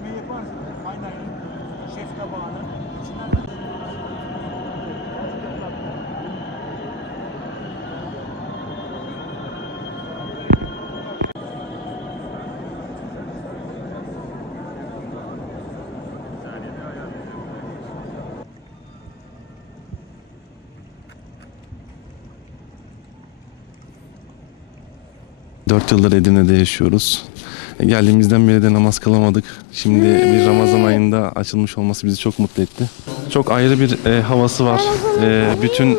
yemeği yaparsın. Kaynarın şef tabağını içinden Dört yıldır Edirne'de yaşıyoruz. Geldiğimizden beri de namaz kılamadık. Şimdi bir Ramazan ayında açılmış olması bizi çok mutlu etti. Çok ayrı bir havası var. Bütün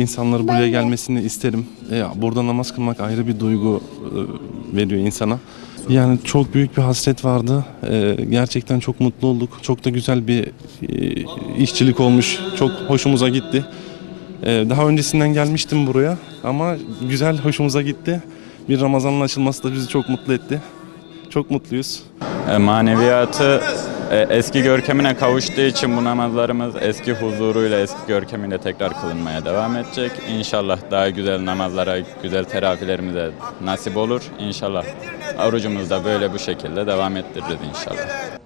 insanlar buraya gelmesini isterim. Burada namaz kılmak ayrı bir duygu veriyor insana. Yani çok büyük bir hasret vardı. Gerçekten çok mutlu olduk. Çok da güzel bir işçilik olmuş. Çok hoşumuza gitti. Daha öncesinden gelmiştim buraya ama güzel, hoşumuza gitti. Bir Ramazan'ın açılması da bizi çok mutlu etti. Çok mutluyuz. Maneviyatı eski görkemine kavuştuğu için bu namazlarımız eski huzuruyla, eski görkemiyle tekrar kılınmaya devam edecek. İnşallah daha güzel namazlara, güzel terafilerimize nasip olur. İnşallah orucumuzu da böyle bu şekilde devam ettiririz inşallah.